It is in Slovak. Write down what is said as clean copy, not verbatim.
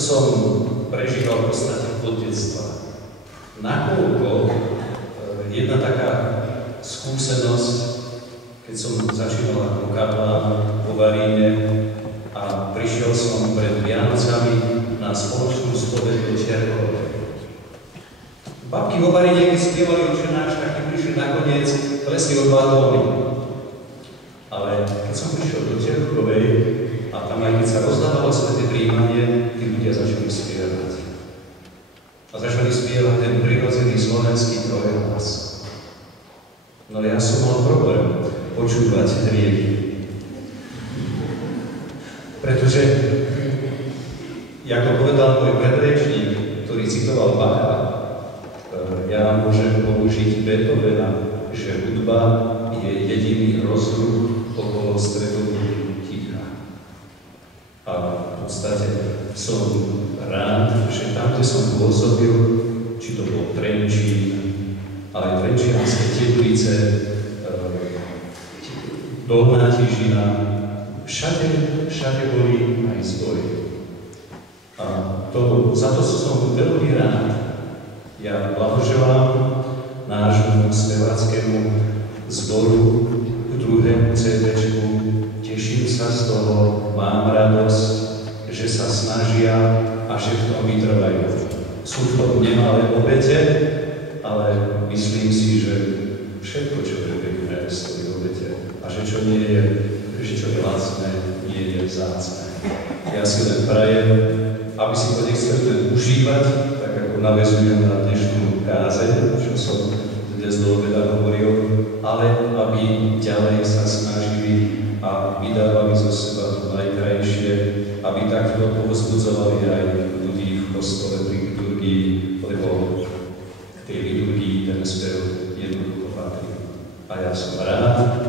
som prežíval v podstate od detstva. Nakoľko jedna taká skúsenosť, keď som začínal ako kapelán vo Varíne a prišiel som pred Vianocami na spoločnú spoveď Čerkove. Babky vo Varíne, keď spievali Otče náš, tak prišli nakoniec klesli o 2 tóny. Ale keď som prišiel do Čerkovej a tam aj keď sa rozdávalo sväté príjmanie, tí ľudia začali spievať. A začali spievať ten prirodzený slovenský trojhlas. No ja som mal problém počúvať triedy. Pretože, ako povedal môj predrečník, ktorý citoval Bacha, ja môžem použiť Beethovena, že hudba je jediný rozruch okolo stredobodu ticha. A v podstate som rád, že tam, kde som pôsobil, či to bol Trenčín, ale Trenčianske Teplice, Dolná Tižina, všade boli aj zbory. A za to som veľmi rád. Ja blahoželám nášmu speváckému zboru k druhému CD-čku. Teším sa z toho, mám radosť, že sa snažia a že v tom vytrvajú. Sú to nemalé obete, ale myslím si, že všetko, čo je pekné, stojí obete. A že čo nie je, že čo je lacné, nie je vzácne. Ja si len prajem, aby si to nechceli len užívať, tak ako naväzujem na dnešnú kázeň, čo som dnes do obeda hovoril, ale aby ďalej sa snažili a vydávali zo seba to najkrajšie, aby takto povzbudzovali aj ľudí v kostole pri liturgii, lebo k tej liturgii ten spev jednoducho patrí. A ja som rád,